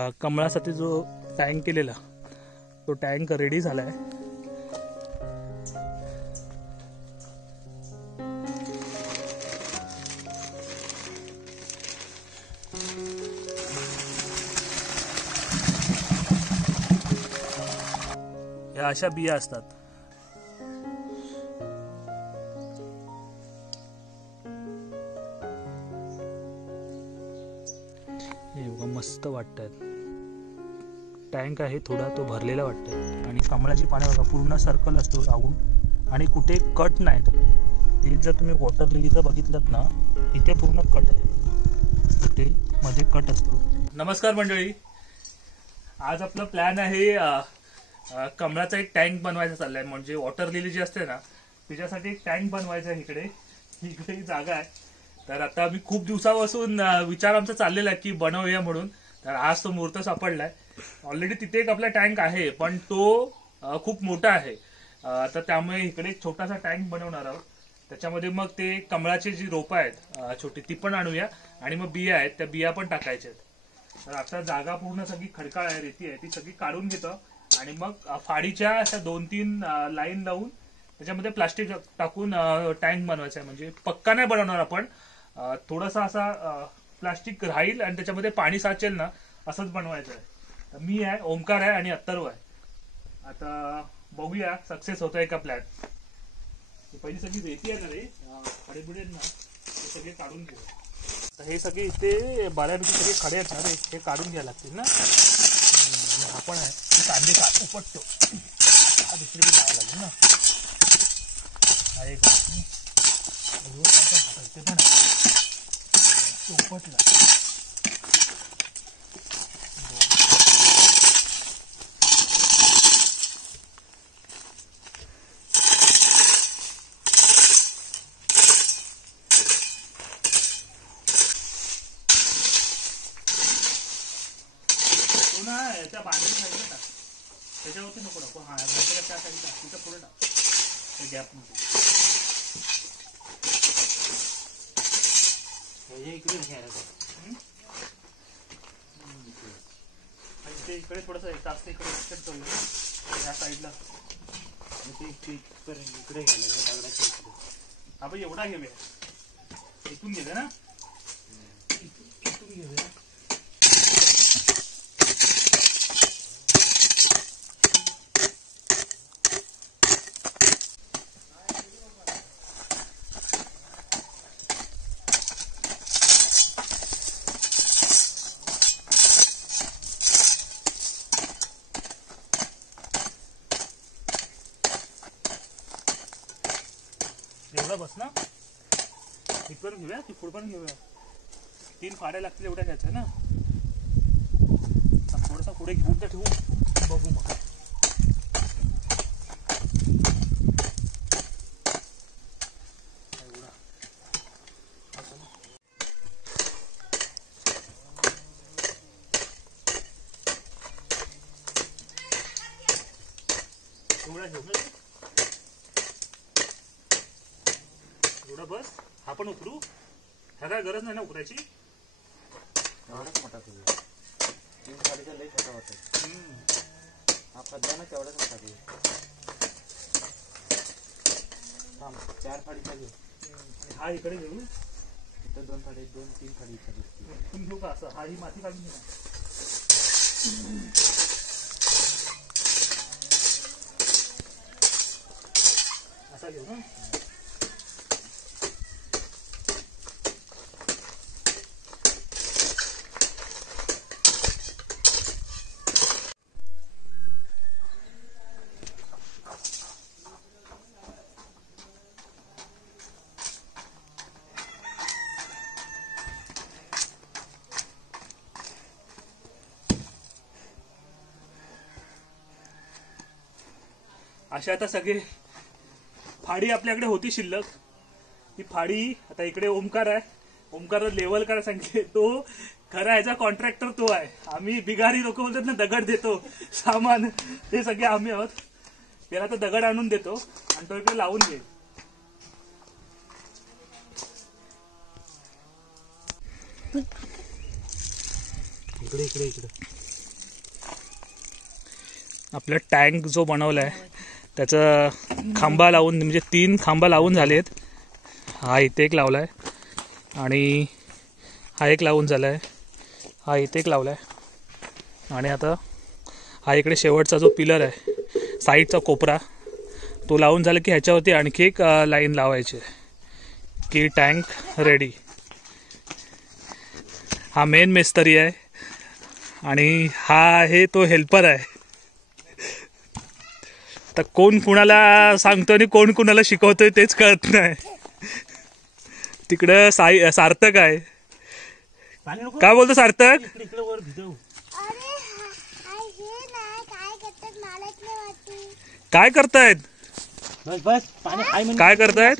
कमळासाठी जो टँक केलेला तो टँक रेडी झालाय। या अशा बिया असतात। हे बघा मस्त वाटतात। टँक आहे थोडा तो भरलेला वाटतोय आणि कमळाची पाने बघा पूर्ण सर्कल असतो राऊंड आणि कुठे कट नाही त्याला। ते जर तुम्ही वॉटर लिलीचं बघितलं ना इथे पूर्ण कट आहे, कुठे मध्ये कट असतो। नमस्कार मंडळी, आज आपला प्लॅन आहे कमळाचा एक टँक बनवायचा चाललाय। म्हणजे वॉटर लिली जी असते ना तिच्यासाठी एक टँक बनवायचा आहे। इकडे जागा आहे। तर आता मी खूप दिवसापासून विचार आमचा चाललेला आहे की बनवूया म्हणून, तर आज तो मुहूर्त सापडलाय। ऑलरेडी तिथे एक आपला टँक आहे पण तो खूप मोठा आहे, तर त्यामुळे इकडे एक छोटासा टँक बनवणार आहोत। त्याच्यामध्ये मग ते कमळाची जी रोपं आहेत छोटी ती पण आणूया आणि मग बिया आहेत त्या बिया पण टाकायच्या आहेत। तर आता जागा पूर्ण सगळी खडकाळ आहे, रेती आहे, ती सगळी काढून घेतो आणि मग फाडीच्या अशा 2-3 लाईन लावून त्याच्यामध्ये प्लास्टिक टाकून टँक बनवायचा आहे। म्हणजे पक्का नाही बनवणार आपण, थोडासा असा प्लास्टिक राहील आणि त्याच्यामध्ये पाणी साचेल ना असंच बनवायचं आहे। मी आहे, ओमकार आहे आणि अत्तर्व आहे। आता बघूया सक्सेस होतोय का प्लॅन। पहिली सगळी रेती आहे ना रे खडेबुडे ना ते सगळे काढून घेऊ। तर हे सगळे इथे बऱ्यापैकी सगळे खडे आहेत ना रे, हे काढून घ्यायला लागतील ना। हा पण आहे कांदे उपटतो, हा दुसरीकडे लावा लागेल ना। हा एक ते पण उपटला त्या बांधलेल्या साईडला टाक, त्याच्यावरती नको टाकू। हा त्या साईड टाक, तिथं पुढे टाक त्या गॅप मध्ये। इकडे इकडे थोडस जास्त इकडे या साईडला इकडे घ्यायला दगडाच्या। हा भाई एवढा घेऊया, इथून घेऊया ना, इथून घेऊया। एवढा बस ना, इथपर्यंत घेऊया की पुढपर्यंत घेऊया। 3 फाड्या लागतील एवढ्या घ्यायच्या ना। थोडासा पुढे घेऊन तर ठेवू, बघू मग। एवढा घेऊ ना, एवढा बस। हा पण उतरू, ह्या काय गरज नाही ना उतरायची। एवढाच मोठा तुझा 3 फाडीचा लई छोटा होता। हा पडला ना तेवढाच मोठा तुझा। 4 फाडीचा घेऊ, हा इकडे घेऊ। इथं 2 फाडी 2-3 फाडी इथून घेऊ का असं। हा ही माती काढून घे, असा घेऊ ना। अशा आता सगळे फाडी आपल्याकडे होती शिल्लक। ती फाडी आता इकडे ओमकार आहे, ओमकारला लेवल करायला सांगितले। तो खरा ह्याचा कॉन्ट्रॅक्टर तो आहे। आम्ही बिगारी लोक बोलतात ना दगड देतो सामान, ते सगळे आम्ही आहोत। त्याला तर दगड आणून देतो आणि तो इकडे लावून घेईल। इकडे इकडे इकडे आपला टँक जो बनवला आहे त्याचा खांबा लावून म्हणजे 3 खांबा लावून झालेत. हा इथे एक लावला आहे आणि हा एक लावून झाला आहे. हा इथे एक लावला आहे आणि आता हा इकडे शेवटचा जो पिलर आहे साईडचा कोपरा तो लावून झाला की ह्याच्यावरती आणखी एक लाईन लावायची आहे की टँक रेडी. हा मेन मिस्त्री आहे आणि हा आहे तो हेल्पर आहे. तर कोण कुणाला सांगतो आणि कोण कुणाला शिकवतोय तेच कळत नाही. तिकडं सार्थक आहे. काय बोलतो सार्थक? काय करतायत? काय करतायत?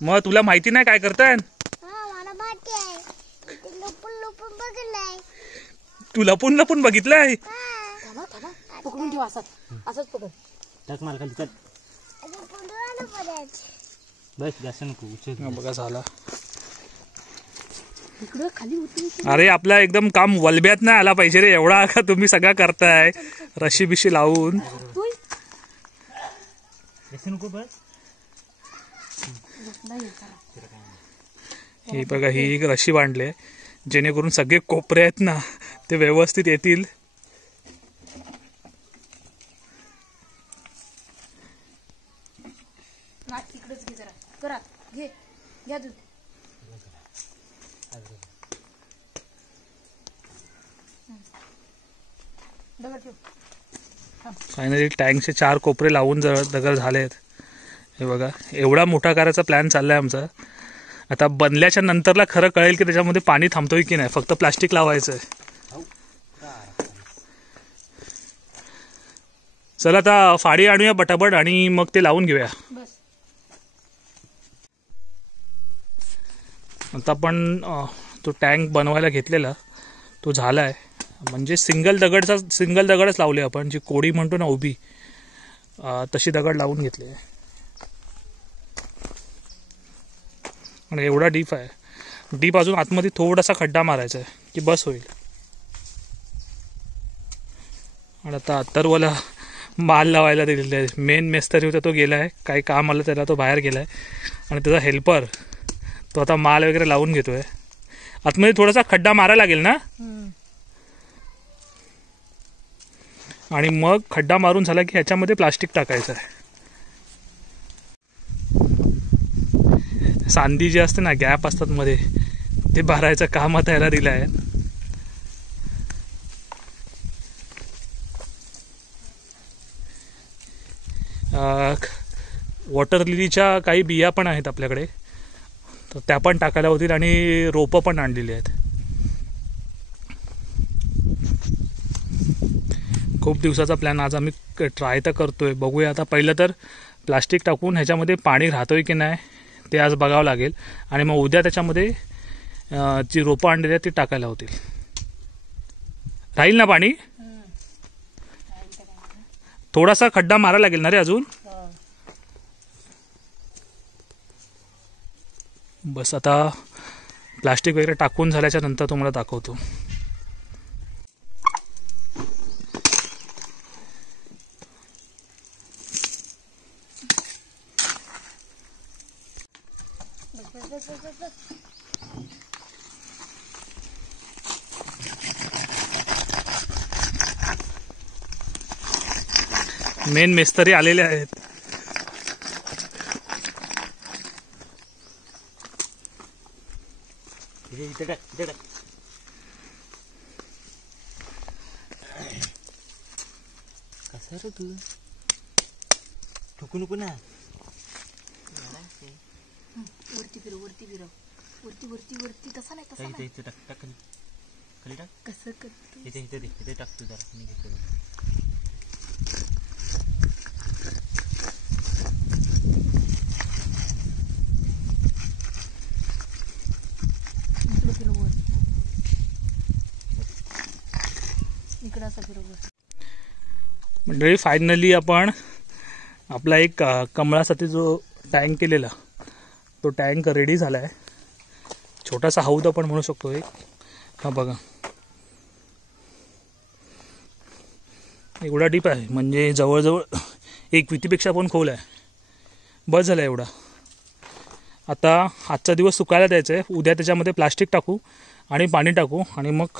मग तुला माहिती नाही काय करतायत? तू लपून लपून बघितलंय? पकडून ठेव असंच पकड. टाक मार खाली चल. बस जास्त नको. बघा झाला. इकडं खाली उतरू. अरे आपला एकदम काम वलब्यात नाही आला पाहिजे रे एवढा का तुम्ही सगळा करताय रशी बिशी लावून. जास्त नको बस. ही बघा ही एक रशी बांधली जेणेकरून सगळे कोपरे आहेत ना ते व्यवस्थित येतील. इकडेच घे जरा. करा घे घ्या दूध. दगड ठेव. फायनली टँकचे 4 कोपरे लावून दगड झालेत. हे बघा एवढा मोठा करायचा प्लॅन चाललाय आमचा. आता बनल्याच्या नंतरला खरं कळेल की त्याच्यामध्ये पाणी थांबतोय की नाही. फक्त प्लास्टिक लावायचं आहे. चला आता फाडी आणूया पटापट आणि मग ते लावून घेऊया. आता आपण तो टँक बनवायला घेतलेला तो झाला आहे. म्हणजे सिंगल दगडच लावले आपण. जी कोडी म्हणतो ना उभी तशी दगड लावून घेतली आहे. आणि एवढा डीप आहे. डीप अजून आतमध्ये थोडासा खड्डा मारायचा आहे की बस होईल. आणि आता अत्तरवाला माल लावायला दिलेला आहे. मेन मेस्त्री होता तो गेला आहे. काही काम आलं त्याला तो बाहेर गेला आहे. आणि त्याचा हेल्पर तो आता माल वगैरे लावून घेतोय. आतमध्ये थोडासा खड्डा मारायला लागेल ना. आणि मग खड्डा मारून झाला की ह्याच्यामध्ये प्लास्टिक टाकायचं आहे. सांदी जे असते ना गॅप असतात मध्ये ते भरायचं काम आता याला दिलं आहे. वॉटर लिलीच्या काही बिया पण आहेत आपल्याकडे तर त्या पण टाकायला होतील आणि रोपं पण आणलेली आहेत. खूप दिवसाचा प्लॅन आज आम्ही ट्राय तर करतोय. बघूया आता. पहिलं तर प्लास्टिक टाकून ह्याच्यामध्ये पाणी राहतोय की नाही ते आज बघावं लागेल. आणि मग उद्या त्याच्यामध्ये जी रोपं आणलेली आहेत ती टाकायला होतील. राहील ना पाणी. थोडासा खड्डा मारायला लागेल ना रे अजून. बस आता प्लास्टिक वगैरे टाकून झाल्याच्या नंतर तुम्हाला दाखवतो. मेन मिस्त्री आलेले आहेत. कसं रे तू ठोकू नको ना. वरती फिरव वरती फिरव. वरती वरती वरती. तसा नाही तसा नाही. इथे टाक टाक खाली खाली टाक. कसं करतो. इथे इथे दे. इथे टाक तू जरा. मी घेतो. इकडं फिरव वर. इकडं असं फिरव वर. मंडळी फायनली आपण आपला एक कमळासाठी जो टँक केलेला तो टँक रेडी झाला आहे. छोटासा हौद आपण म्हणू शकतो एक. हा बघा एवढा डीप आहे म्हणजे जवळजवळ एक विटीपेक्षा पण खोल आहे. बस झालं एवढा. आता आजचा दिवस सुकायला द्यायचा आहे. उद्या त्याच्यामध्ये प्लास्टिक टाकू आणि पाणी टाकू आणि मग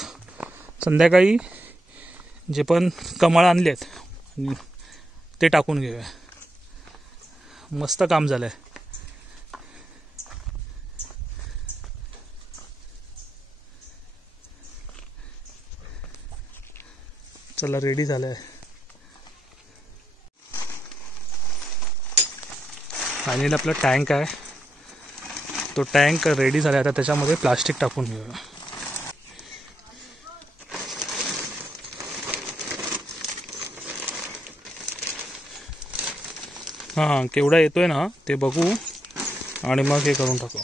संध्याकाळी जे पण कमळ आणले आहेत ते टाकून घेऊया. मस्त काम झालं आहे. चला रेडी झालं आहे. फायनली आपला टँक आहे, तो टँक रेडी झाला. आता त्याच्यामध्ये प्लास्टिक टाकून घेऊया. हां केवढा येतोय ना ते बघू आणि मग हे करून टाकू.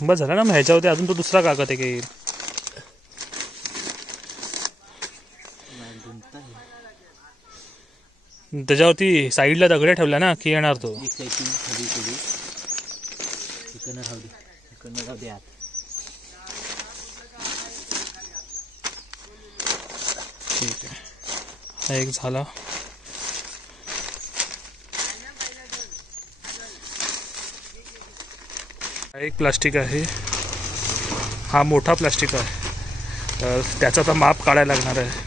बस झालं ना. मग ह्याच्यावरती अजून तो दुसरा कागद आहे काही. त्याच्यावरती साईडला दगड्या ठेवल्या ना की येणार तो. ठीक आहे, हा एक झाला. एक प्लास्टिक आहे, हा मोठा प्लास्टिक आहे, तर त्याचा तर माप काढायला लागणार आहे.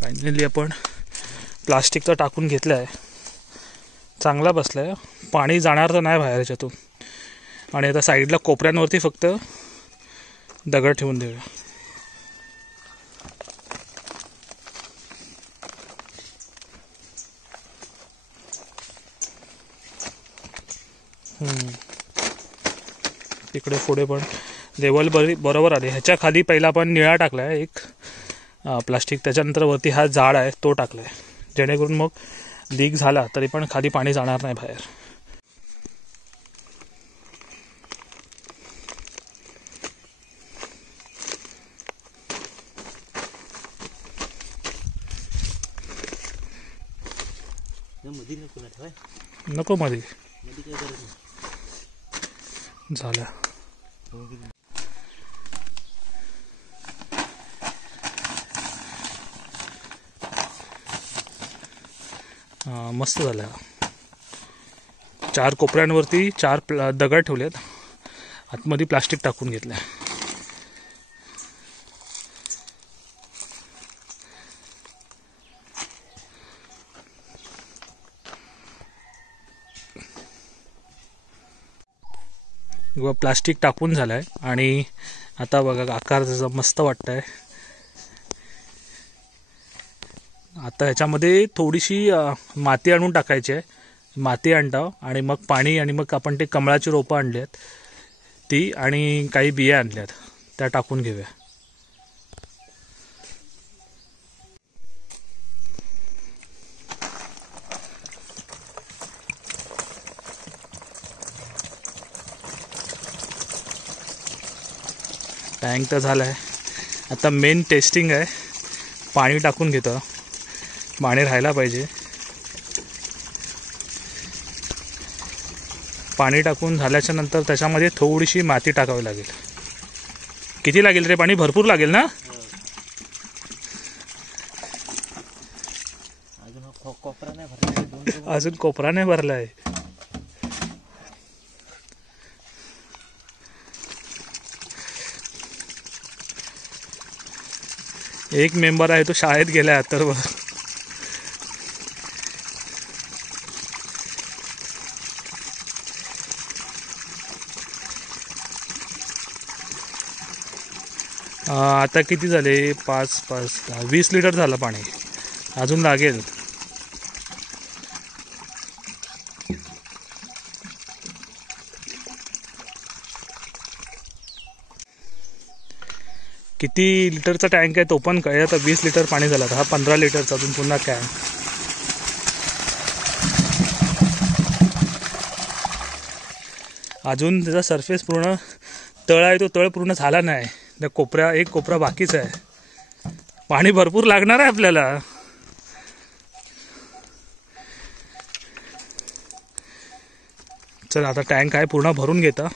फायनली आपण प्लास्टिक तर टाकून घेतलं आहे, चांगला बसला आहे. पाणी जाणार तर नाही बाहेर याच्यातून. आणि आता साईडला कोपऱ्यांवरती फक्त दगड ठेवून देऊया. तिकडे पुढे पण लेवल बरोबर आले. ह्याच्या खाली पहिला आपण निळा टाकला आहे एक प्लास्टिक, त्याच्यानंतर वरती हा जाड आहे तो टाकला आहे, जेणेकरून मग लीक झाला तरी पण खाली पाणी जाणार नाही बाहेर. नको मध्ये झालं. मस्त झालं. 4 कोपऱ्यांवरती 4 दगड ठेवलेत, आतमध्ये प्लास्टिक टाकून घेतलं. प्लास्टिक टाकून झालं आहे आणि आता बघा आकार त्याचा मस्त वाटत आहे. आता ह्याच्यामध्ये थोडीशी माती आणून टाकायची आहे. माती आणता आणि मग पाणी आणि मग आपण ते कमळाची रोपं आणली आहेत ती आणि काही बिया आणल्यात त्या टाकून घेऊया. टँक तर झाला आहे. आता मेन टेस्टिंग आहे. पाणी टाकून घेतो, पाणी राहायला पाहिजे. पाणी टाकून झाल्याच्या नंतर त्याच्यामध्ये थोडीशी माती टाकावी लागेल. किती लागेल रे पाणी? भरपूर लागेल ना? अजून कोपरा नाही भरला आहे. एक मेंबर आहे तो शाळेत गेलाय अथर्व. आता किती झाले? 5 5 20 लिटर झालं पाणी. अजून लागेल. किती लिटरचा टँक आहे तो पण काय. आता 20 लिटर पाणी झालं. हा 15 लिटरचा अजून पुन्हा कॅन. अजून त्याचा सरफेस पूर्ण तळ आहे, तो तळ पूर्ण झाला नाही. त्या कोपऱ्या एक कोपरा बाकीच आहे. पाणी भरपूर लागणार आहे आपल्याला. चल आता टँक आहे पूर्ण भरून घेता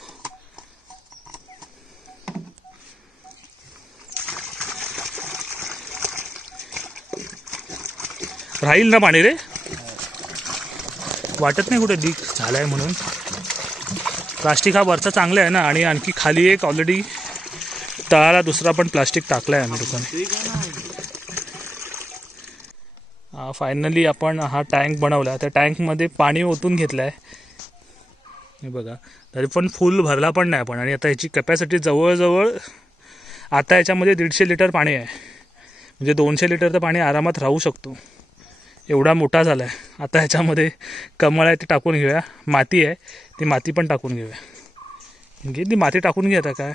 राहील ना पाणी रे, वाटत नाही कुठे लीक झालाय म्हणून. प्लास्टिक हा वरचा चांगला आहे ना, आणि आणखी खाली एक ऑलरेडी तळाला दुसरा पण प्लास्टिक टाकलाय आम्ही दुकान. फायनली आपण हा टँक बनवला. त्या टँकमध्ये पाणी ओतून घेतलं आहे हे बघा. तरी पण फुल भरला पण नाही आपण. आणि आता ह्याची कॅपॅसिटी जवळजवळ आता याच्यामध्ये 150 लिटर पाणी आहे. म्हणजे 200 लिटर तर पाणी आरामात राहू शकतो, एवढा मोठा झाला आहे. आता ह्याच्यामध्ये कमळ आहे ते टाकून घेऊया, माती आहे ती माती पण टाकून घेऊया. घे ती माती टाकून घे. आता काय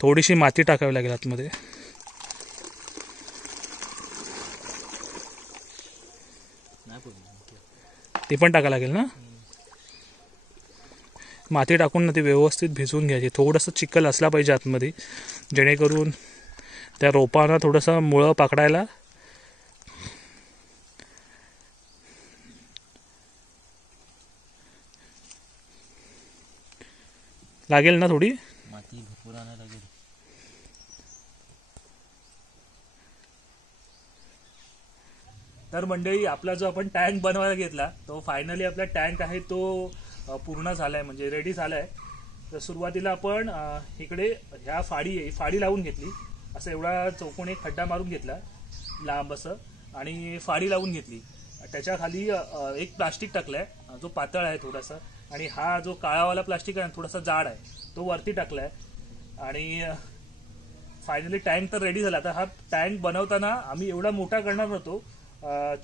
थोडीशी माती टाकावी लागेल आतमध्ये. ती पण टाकायला लागेल ना. माती टाकून ना ती व्यवस्थित भिजवून घ्यायची. थोडंसं चिखल असला पाहिजे आतमध्ये, जेणेकरून त्या रोपांना थोडंसं मुळं पकडायला लागेल ना. थोडी माती भरपूर आणायला लागेल. तर मंडळी, आपला जो आपण टँक बनवायला घेतला तो फायनली आपला टँक आहे तो पूर्ण झालाय, म्हणजे रेडी झालाय. तर सुरुवातीला आपण इकडे ह्या फाडी लावून घेतली. असं एवढा चौकोन एक खड्डा मारून घेतला लांब असं, आणि फाडी लावून घेतली. त्याच्या खाली एक प्लास्टिक टाकलाय जो पातळ आहे थोडासा, आणि हा जो काळावाला प्लास्टिक आहे थोडासा जाड आहे तो वरती टाकलाय. आणि फायनली टँक तर रेडी झाला. आता हा टँक बनवताना आम्ही एवढा मोठा करणार नव्हतो,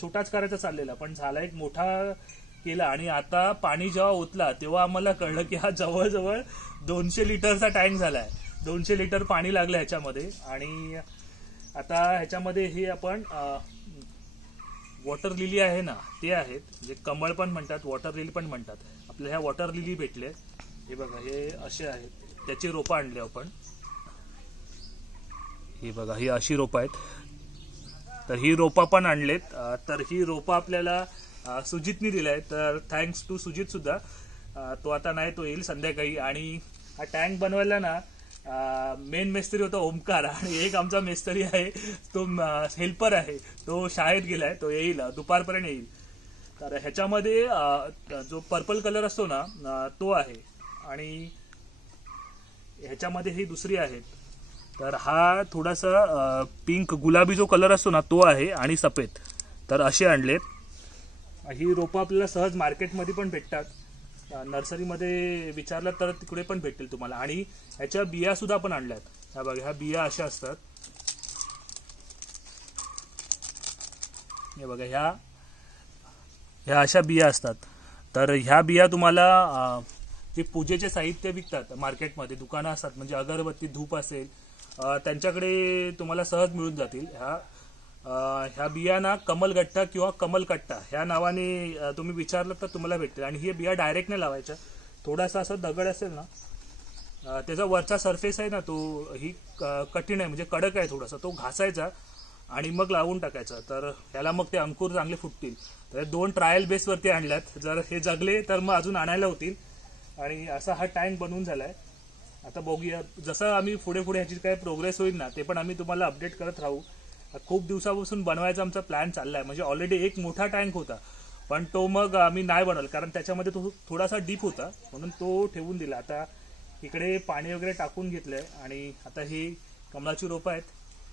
छोटाच करायचा चाललेला, पण झाला एक मोठा केला. आणि आता पाणी जेव्हा ओतला तेव्हा आम्हाला कळलं की हा जवळजवळ 200 लिटरचा टँक झालाय. 200 लिटर पाणी लागलं ह्याच्यामध्ये. आणि आता ह्याच्यामध्ये हे आपण वॉटर लिली आहे ना ते आहेत, जे कमळ पण म्हणतात, वॉटर लिली पण म्हणतात. आपल्याला ह्या वॉटर लिली भेटले. हे बघा, हे असे आहेत. त्याची रोपं आणली आपण. ही बघा, ही अशी रोपं आहेत. तर ही रोपं पण आणलेत. तर ही रोपं आपल्याला सुजितनी दिलाय. तर थँक्स टू सुजित सुद्धा. तो आता नाही, तो येईल संध्याकाळी. आणि हा टँक बनवायला ना मेन मिस्त्री होता ओमकार, आणि एक आमचा मिस्त्री आहे तो हेल्पर आहे, तो शाळेत गेलाय, तो येईल दुपारपर्यंत येईल. तर ह्याच्यामध्ये जो पर्पल कलर असतो ना तो आहे, आणि ह्याच्यामध्ये ही दुसरी आहेत. तर हा थोडासा पिंक गुलाबी जो कलर असतो ना तो आहे, आणि सफेद. तर असे आणलेत. ही रोपं आपल्याला सहज मार्केटमध्ये पण भेटतात, नर्सरीमध्ये विचारलं तर तिकडे पण भेटतील तुम्हाला. आणि ह्याच्या बिया सुद्धा आपण आणल्यात. ह्या बघा, ह्या बिया अशा असतात. हे बघा, ह्या अशा बिया असतात. तर ह्या बिया तुम्हाला जे पूजेचे साहित्य विकतात मार्केटमध्ये, दुकानं असतात, म्हणजे अगरबत्ती, धूप असेल, त्यांच्याकडे तुम्हाला सहज मिळून जातील. ह्या बिया ना कमलगट्टा किंवा कमलकट्टा ह्या नावाने तुम्ही विचारलं तर तुम्हाला भेटतील. आणि ही बिया डायरेक्ट नाही लावायच्या. थोडासा असं दगड असेल ना, त्याचा वरचा सरफेस आहे ना तो ही कठीण आहे, म्हणजे कडक आहे थोडासा, तो घासायचा आणि मग लावून टाकायचा. तर ह्याला मग ते अंकुर चांगले फुटतील. तर 2 ट्रायल बेसवरती आणल्यात. जर हे जगले तर मग अजून आणायला होतील. आणि असा हा टँक बनवून झालाय. आता बघूया, जसं आम्ही पुढे ह्याची काय प्रोग्रेस होईल ना ते पण आम्ही तुम्हाला अपडेट करत राहू. खूप दिवसापासून बनवायचा आमचा प्लॅन चाललाय. म्हणजे ऑलरेडी एक मोठा टँक होता, पण तो मग आम्ही नाही बनवला, कारण त्याच्यामध्ये तो थोडासा डीप होता, म्हणून तो ठेवून दिला. आता इकडे पाणी वगैरे टाकून घेतलंय, आणि आता ही कमळाची रोपं आहेत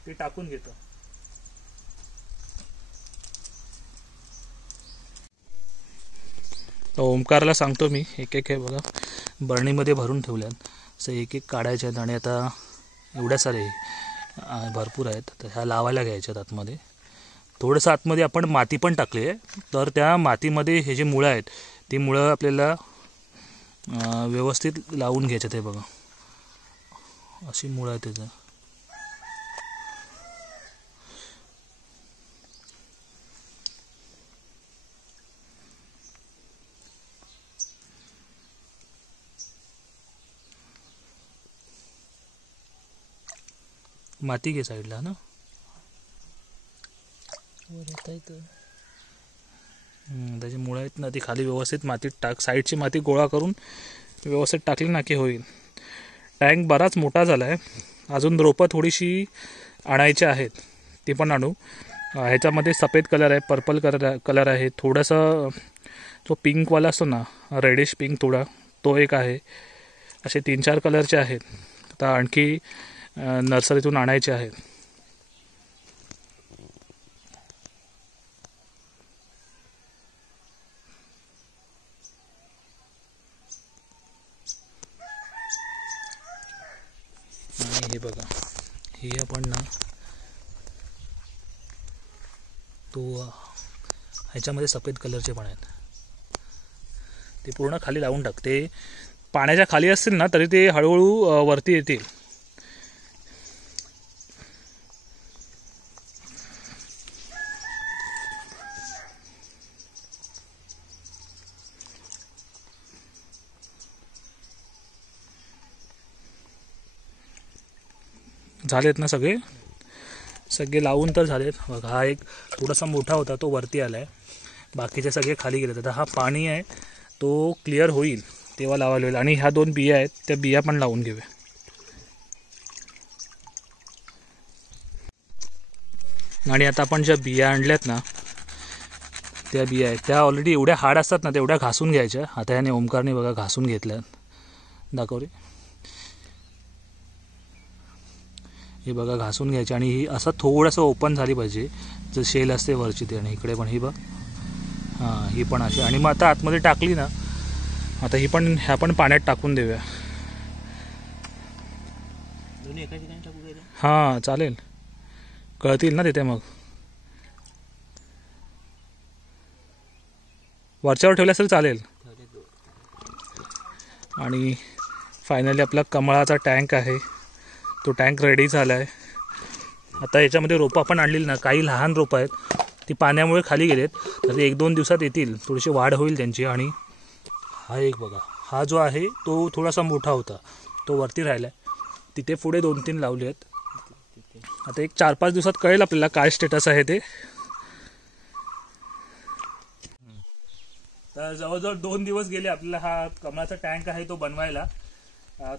ते टाकून घेतो. ओमकारला सांगतो मी, एक हे बघा बरणीमध्ये भरून ठेवल्यात, असं एक काढायचे आहेत. आणि आता एवढ्या सारे भरपूर आहेत. तर ह्या लावायला घ्यायच्यात आतमध्ये. थोडंसं आतमध्ये आपण माती पण टाकली आहे. तर त्या मातीमध्ये हे जे मुळं आहेत ती मुळं आपल्याला व्यवस्थित लावून घ्यायच्यात. हे बघा, अशी मुळं आहेत त्याचं. माती घे साईडला ना, त्याची मुळं आहेत ना ती खाली व्यवस्थित माती टाक. साईडची माती गोळा करून व्यवस्थित टाकली ना की होईल. टँक बराच मोठा झाला आहे. अजून रोपं थोडीशी आणायची आहेत. ते पण आणू. ह्याच्यामध्ये सफेद कलर आहे, पर्पल कलर आहे, थोडंसं जो पिंकवाला असतो ना, रेडिश पिंक थोडा, तो एक आहे. असे 3-4 कलरचे आहेत. आता आणखी नर्सरीतून आणायचे आहेत. आणि हे बघा, हे आपण ना तो ह्याच्यामध्ये सफेद कलरचे पण आहेत. ते पूर्ण खाली लावून टाक. ते पाण्याच्या खाली असतील ना तरी ते हळूहळू वरती येतील. झालेत ना सगळे लावून तर झालेत. बघा, हा एक थोडासा मोठा होता तो वरती आलाय, बाकीचे सगळे खाली गेलेत. आता हा पाणी आहे तो क्लिअर होईल तेव्हा लावायला होईल. आणि ह्या 2 बिया आहेत, त्या बिया पण लावून घेऊया. आणि आता आपण ज्या बिया आणल्यात ना, त्या बिया आहेत त्या ऑलरेडी एवढ्या हार्ड असतात ना, तेवढ्या घासून घ्यायच्या. आता ह्याने ओमकारने बघा घासून घेतल्यात. दाखव रे. हे बघा घासून घ्यायचे. आणि ही असं थोडंसं ओपन झाली पाहिजे, जर शेल असते वरची ते. आणि इकडे पण ही बघ, हां, ही पण अशी. आणि मग आता आतमध्ये टाकली ना, आता ही पण ह्या पण पाण्यात टाकून देऊया. दोन्ही एका ठिकाणी टाकू काय? हां, चालेल, कळतील ना तिथे. मग वरच्यावर ठेवल्यास तरी चालेल. आणि फायनली आपला कमळाचा टँक आहे, तो टँक रेडी झाला आहे. आता याच्यामध्ये रोपं आपण आणलेली ना, काही लहान रोपं आहेत, ती पाण्यामुळे खाली गेलेत. तर 1-2 दिवसात येतील, थोडीशी वाढ होईल त्यांची. आणि हा एक बघा, हा जो आहे तो थोडासा मोठा होता, तो वरती राहिला आहे. तिथे पुढे 2-3 लावले आहेत. आता एक 4-5 दिवसात कळेल आपल्याला काय स्टेटस आहे ते. तर जवळजवळ 2 दिवस गेले आपल्याला हा कमळाचा टँक आहे तो बनवायला.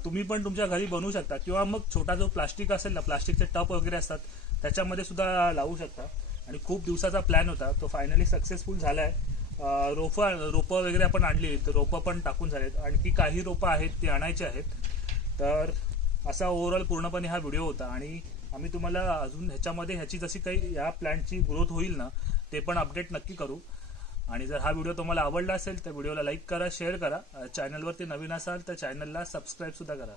तुम्ही पण तुमच्या घरी बनवू शकता, किंवा मग छोटा जो प्लास्टिक असेल ना, प्लास्टिकचे टप वगैरे असतात त्याच्यामध्ये सुद्धा लावू शकता. आणि खूप दिवसाचा प्लॅन होता, तो फायनली सक्सेसफुल झाला आहे. रोपं वगैरे आपण आणली, तर रोपं पण टाकून झालेत. आणखी काही रोपं आहेत ती आणायची आहेत. तर असा ओव्हरऑल पूर्णपणे हा व्हिडिओ होता. आणि आम्ही तुम्हाला अजून ह्याची जशी काही या प्लॅनची ग्रोथ होईल ना, ते पण अपडेट नक्की करू. आणि जर हा व्हिडिओ तुम्हाला आवडला असेल तर व्हिडिओला लाईक करा, शेअर करा. चॅनलवरती नवीन असाल तर चॅनलला सबस्क्राईब सुद्धा करा.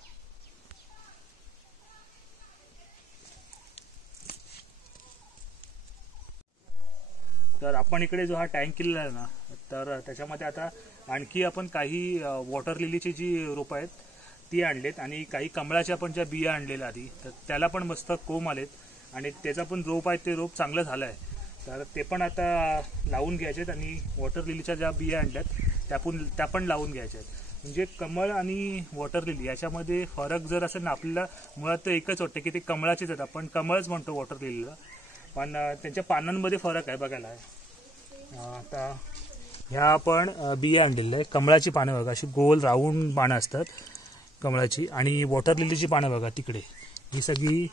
तर आपण इकडे जो हा टँक केलेला आहे ना, तर त्याच्यामध्ये आता आणखी आपण काही वॉटर लिलीची जी रोपं आहेत ती आणलेत. आणि काही कमळाच्या आपण ज्या बिया आणलेल्या आधी, तर त्याला पण मस्त कोंब आलेत. आणि त्याचा पण रोप आहे, ते रोप चांगलं झालं आहे. तर ते पण आता लावून घ्यायचे आहेत. आणि वॉटर लिलीच्या ज्या बिया आणल्यात त्या पण लावून घ्यायच्या आहेत. म्हणजे कमळ आणि वॉटर लिली याच्यामध्ये फरक जर असेल ना, आपल्याला मुळात तर एकच वाटतं की ते कमळाचेच आहेत, आपण कमळच म्हणतो वॉटर लिलीला, पण त्यांच्या पानांमध्ये फरक आहे बघायला. आता ह्या आपण बिया आणलेल्या आहे. कमळाची पानं बघा, अशी गोल राऊंड पानं असतात कमळाची. आणि वॉटर लिलीची पानं बघा तिकडे, ही सगळी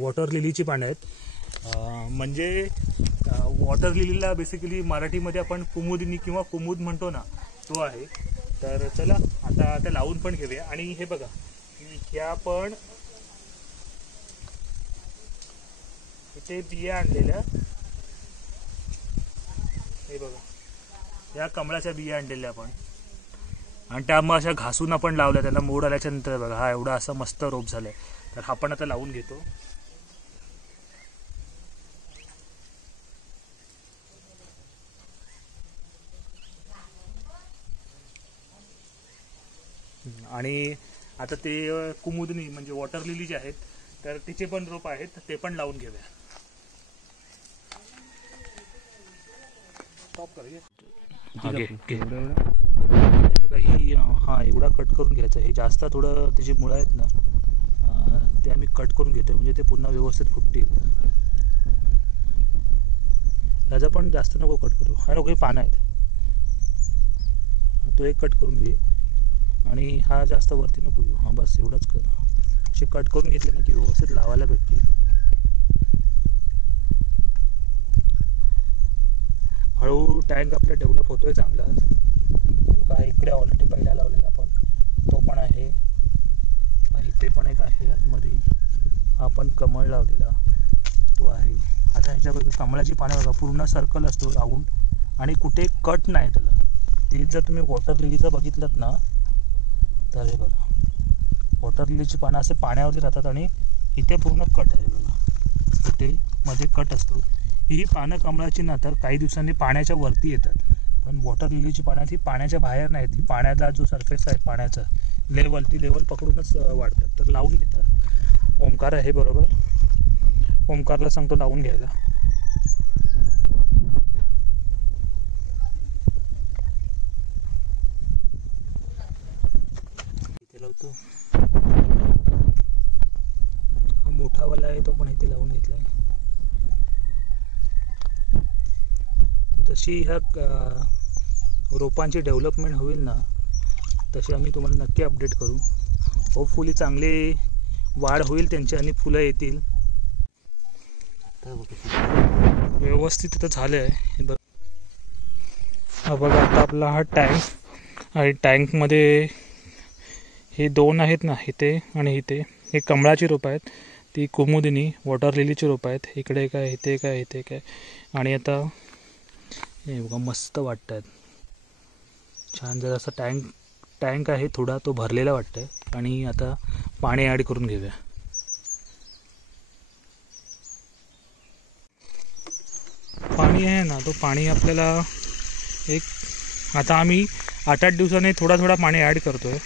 वॉटर लिलीची पानं आहेत. म्हणजे वॉटर लिलीला बेसिकली मराठीमध्ये आपण कुमुदिनी किंवा कुमुद म्हणतो ना, तो आहे. तर चला आता त्या लावून पण घेऊया. आणि हे बघा, ह्या पण इथे बिया आणलेल्या, हे बघा, या कमळाच्या बिया आणलेल्या आपण. आणि त्या मग अशा घासून आपण लावल्या, त्याला मोड आल्याच्या नंतर बघा हा एवढा असा मस्त रोप झालाय. तर हा पण आता लावून घेतो. आणि आता ते कुमुदनी म्हणजे वॉटर लिली जे आहेत, तर तिचे पण रोप आहेत, ते पण लावून घेऊया. ही हा एवढा कट करून घ्यायचा. हे जास्त थोडं त्याची मुळं आहेत ना, ते आम्ही कट करून घेतो, म्हणजे ते पुन्हा व्यवस्थित फुटतील. ह्याचा पण जास्त नको कट करू. हा नको, हे पानं आहेत, तो एक कट करून घे. आणि हा जास्त वरती नको घेऊ. हां बस एवढंच कर. असे कट करून घेतले ना की व्यवस्थित लावायला भेटतील. हळूहळू टँक आपला डेव्हलप होतोय चांगला. काय इकडे ऑलरेडी पहिला लावलेला आपण तो पण आहे. इथे पण एक आहे आतमध्ये. हा पण कमळ लावलेला तो आहे. आता ह्याच्याबद्दल कमळाची पानं बघा पूर्ण सर्कल असतो राऊंड आणि कुठे कट नाही त्याला. ते जर तुम्ही वॉटर लिलीचं बघितलं ना तर हे बघा वॉटर लिलीची पानं असे पाण्यावरती राहतात आणि इथे पूर्ण कट आहे बघा. कुठे मध्ये कट असतो. ही पानं कमळाची ना तर काही दिवसांनी पाण्याच्या वरती येतात. पण वॉटर लिलीची पानं ती पाण्याच्या बाहेर नाही. ती पाण्याचा जो सरफेस आहे पाण्याचा लेवल ती लेवल पकडूनच वाढतात. तर लावून घेतात. ओंकार आहे बरोबर. ओंकारला सांगतो लावून घ्यायला. इथे लावतो. हा मोठावाला आहे तो पण इथे लावून घेतला आहे. जशी ह्या रोपांची डेव्हलपमेंट होईल ना तशी आम्ही तुम्हाला नक्की अपडेट करू. होपफुली चांगली वाढ होईल त्यांची आणि फुलं येतील. व्यवस्थित इथं झालं आहे. हा बघा आता आपला हा टँक आणि टँकमध्ये हे दोन आहेत ना इथे आणि इथे हे कमळाची रोपं आहेत. ती कुमुदिनी वॉटर लिलीची रोपं आहेत. इकडे काय इथे काय इथे काय आणि आता हे बघा मस्त वाटत आहेत. छान जर असा टँक आहे थोडा तो भरलेला वाटत आहे आणि आता पाणी ॲड करून घेऊया. पाणी आहे ना तो पाणी आपल्याला एक आता आम्ही 8-8 दिवसांनी थोडा थोडा पाणी ॲड करतोय.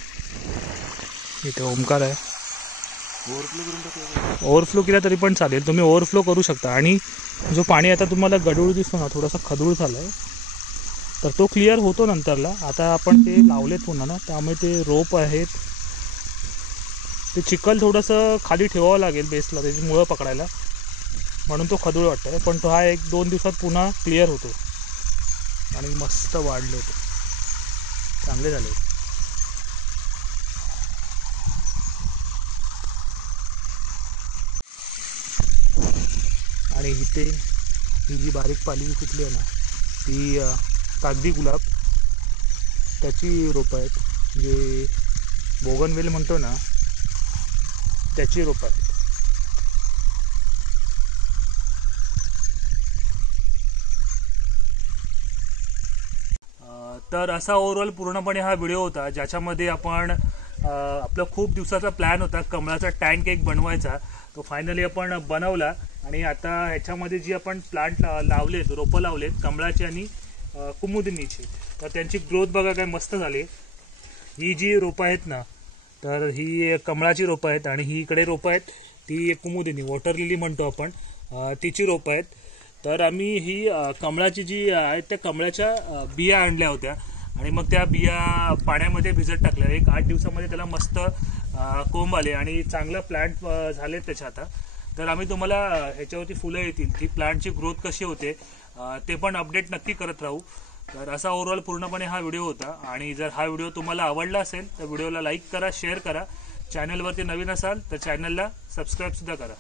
इथे ओंकार आहे. ओव्हरफ्लो केला तरी पण चालेल. तुम्ही ओव्हरफ्लो करू शकता. आणि जो पाणी आता तुम्हाला गडूळ दिसतो ना थोडासा खदूळ झाला आहे तर तो क्लिअर होतो नंतरला. आता आपण ते लावलेत पुन्हा ना त्यामुळे ते रोप आहेत ते चिखल थोडंसं खाली ठेवावं लागेल बेसला त्याची मुळं पकडायला म्हणून तो खदूळ वाटतं आहे. पण तो हा 1-2 दिवसात पुन्हा क्लिअर होतो आणि मस्त वाढले होते चांगले झाले. आणि इथे ही जी बारीक पाली फुटली आहे ना ती कागदी गुलाब त्याची रोपं आहेत. जे बोगनवेल म्हणतो ना त्याची रोपं आहेत. तर असा ओव्हरऑल पूर्णपणे हा व्हिडिओ होता ज्याच्यामध्ये आपण आपला खूप दिवसाचा प्लॅन होता कमळाचा टँक एक बनवायचा. तो फायनली आपण बनवला आणि आता ह्याच्यामध्ये जी आपण प्लांट लावलेत रोपं लावलेत कमळाची आणि कुमुदिनीची तर त्यांची ग्रोथ बघा काय मस्त झाली. ही जी रोपं आहेत ना तर ही कमळाची रोपं आहेत आणि ही इकडे रोपं आहेत ती कुमुदिनी वॉटर लिली म्हणतो आपण तिची रोपं आहेत. तर आम्ही ही कमळाची जी आहेत त्या कमळाच्या बिया आणल्या होत्या आणि मग त्या बिया पाण्यामध्ये भिजत टाकल्या. एक 8 दिवसामध्ये त्याला मस्त कोंब आले आणि चांगलं प्लांट झाले त्याच्या आता. तर आम्ही तुम्हाला ह्याच्यावरती फुलं येतील ती प्लांटची ग्रोथ कशी होते ते पण अपडेट नक्की करत राहू. तर असा ओव्हरऑल पूर्णपणे हा व्हिडिओ होता. आणि जर हा व्हिडिओ तुम्हाला आवडला असेल तर व्हिडिओला लाईक करा शेअर करा. चॅनलवरती नवीन असाल तर चॅनलला सबस्क्राईबसुद्धा करा.